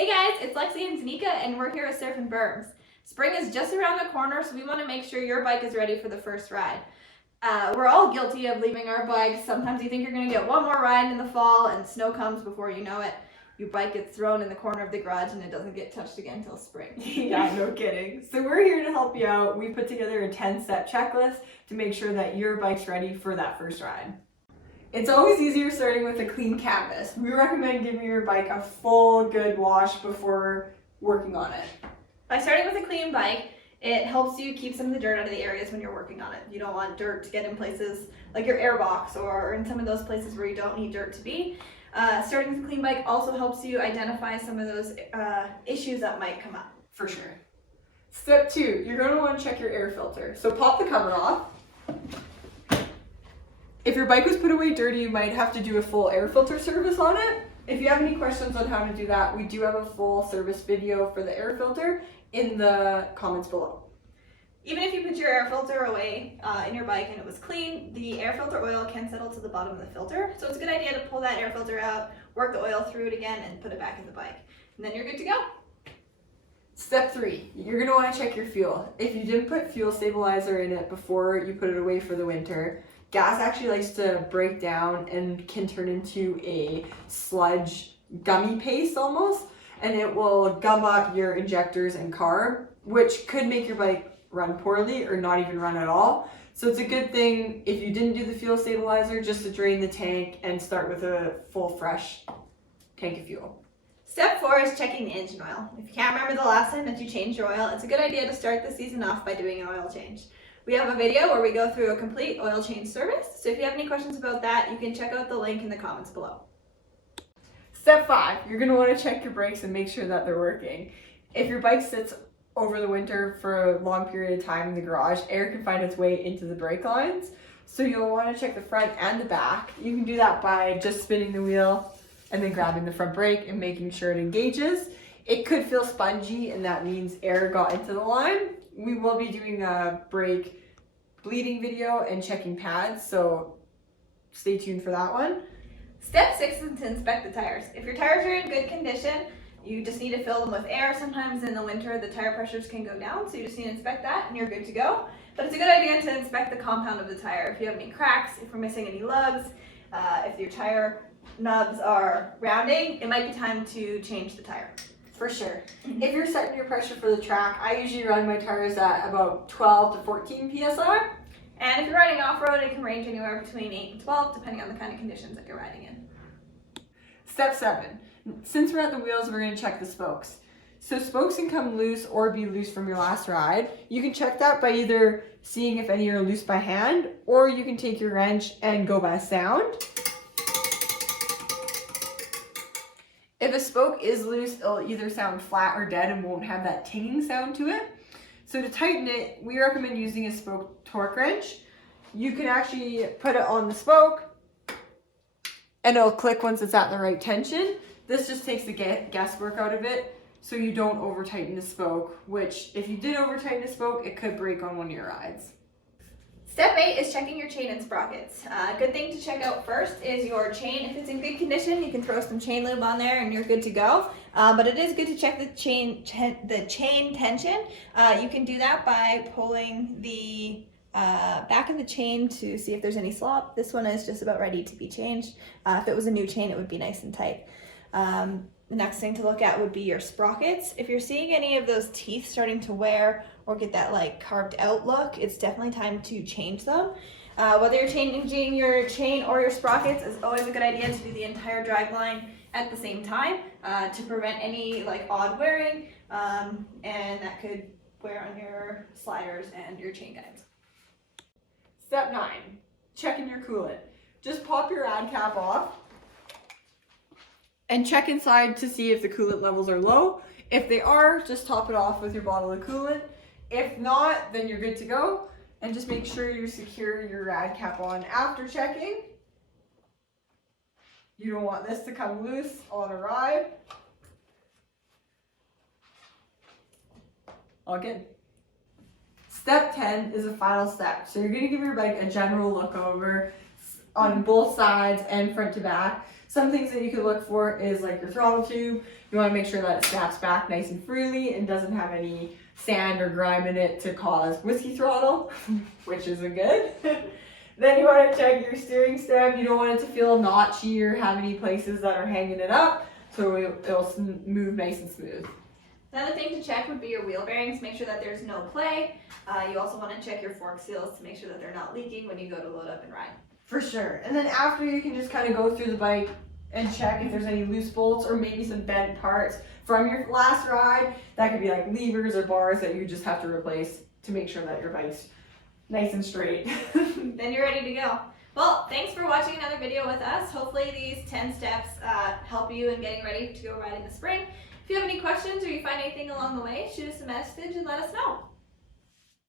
Hey guys, it's Lexi and Zanika and we're here at SurfinBerms. Spring is just around the corner, so we want to make sure your bike is ready for the first ride. We're all guilty of leaving our bikes. Sometimes you think you're going to get one more ride in the fall and snow comes before you know it. Your bike gets thrown in the corner of the garage and it doesn't get touched again until spring. Yeah, no kidding. So we're here to help you out. We put together a 10-step checklist to make sure that your bike's ready for that first ride. It's always easier starting with a clean canvas. We recommend giving your bike a full good wash before working on it. By starting with a clean bike, it helps you keep some of the dirt out of the areas when you're working on it. You don't want dirt to get in places like your airbox or in some of those places where you don't need dirt to be. Starting with a clean bike also helps you identify some of those issues that might come up. For sure. Step 2, you're going to want to check your air filter. So pop the cover off. If your bike was put away dirty, you might have to do a full air filter service on it. If you have any questions on how to do that, we do have a full service video for the air filter in the comments below. Even if you put your air filter away in your bike and it was clean, the air filter oil can settle to the bottom of the filter. So it's a good idea to pull that air filter out, work the oil through it again, and put it back in the bike. And then you're good to go. Step 3, you're going to want to check your fuel. If you didn't put fuel stabilizer in it before you put it away for the winter, gas actually likes to break down and can turn into a sludge gummy paste almost, and it will gum up your injectors and carb, which could make your bike run poorly or not even run at all. So it's a good thing if you didn't do the fuel stabilizer just to drain the tank and start with a full fresh tank of fuel. Step 4 is checking the engine oil. If you can't remember the last time that you changed your oil, it's a good idea to start the season off by doing an oil change. We have a video where we go through a complete oil change service, so if you have any questions about that, you can check out the link in the comments below. Step 5, you're going to want to check your brakes and make sure that they're working. If your bike sits over the winter for a long period of time in the garage, air can find its way into the brake lines, so you'll want to check the front and the back. You can do that by just spinning the wheel and then grabbing the front brake and making sure it engages. It could feel spongy, and that means air got into the line. We will be doing a brake bleeding video and checking pads, so stay tuned for that one. Step 6 is to inspect the tires. If your tires are in good condition, you just need to fill them with air. Sometimes in the winter the tire pressures can go down, so you just need to inspect that and you're good to go. But it's a good idea to inspect the compound of the tire. If you have any cracks, if we're missing any lugs, if your tire nubs are rounding, it might be time to change the tire. For sure. If you're setting your pressure for the track, I usually run my tires at about 12 to 14 psi. And if you're riding off-road, it can range anywhere between 8 and 12, depending on the kind of conditions that you're riding in. Step 7. Since we're at the wheels, we're going to check the spokes. So spokes can come loose or be loose from your last ride. You can check that by either seeing if any are loose by hand, or you can take your wrench and go by sound. If a spoke is loose, it'll either sound flat or dead and won't have that tinging sound to it. So to tighten it, we recommend using a spoke torque wrench. You can actually put it on the spoke and it'll click once it's at the right tension. This just takes the guesswork out of it, so you don't over tighten the spoke, which if you did over tighten the spoke, it could break on one of your rides. Step 8 is checking your chain and sprockets. A good thing to check out first is your chain. If it's in good condition, you can throw some chain lube on there and you're good to go. But it is good to check the chain tension. You can do that by pulling the back of the chain to see if there's any slop. This one is just about ready to be changed. If it was a new chain, it would be nice and tight. The next thing to look at would be your sprockets. If you're seeing any of those teeth starting to wear or get that like carved out look, it's definitely time to change them. Whether you're changing your chain or your sprockets, it's always a good idea to do the entire dragline at the same time to prevent any like odd wearing, and that could wear on your sliders and your chain guides. Step 9, checking your coolant. Just pop your ad cap off and check inside to see if the coolant levels are low. If they are, just top it off with your bottle of coolant. If not, then you're good to go. And just make sure you secure your rad cap on after checking. You don't want this to come loose on a ride. All good. Step 10 is a final step. So you're going to give your bike a general look over, on both sides and front to back. Some things that you could look for is like your throttle tube. You want to make sure that it snaps back nice and freely and doesn't have any sand or grime in it to cause whiskey throttle, which isn't good. Then you want to check your steering stem. You don't want it to feel notchy or have any places that are hanging it up, so it'll move nice and smooth. Another thing to check would be your wheel bearings. Make sure that there's no play. You also want to check your fork seals to make sure that they're not leaking when you go to load up and ride. For sure. And then after, you can just kind of go through the bike and check if there's any loose bolts or maybe some bent parts from your last ride. That could be like levers or bars that you just have to replace to make sure that your bike's nice and straight. Then you're ready to go. Well, thanks for watching another video with us. Hopefully these 10 steps help you in getting ready to go ride in the spring. If you have any questions or you find anything along the way, shoot us a message and let us know.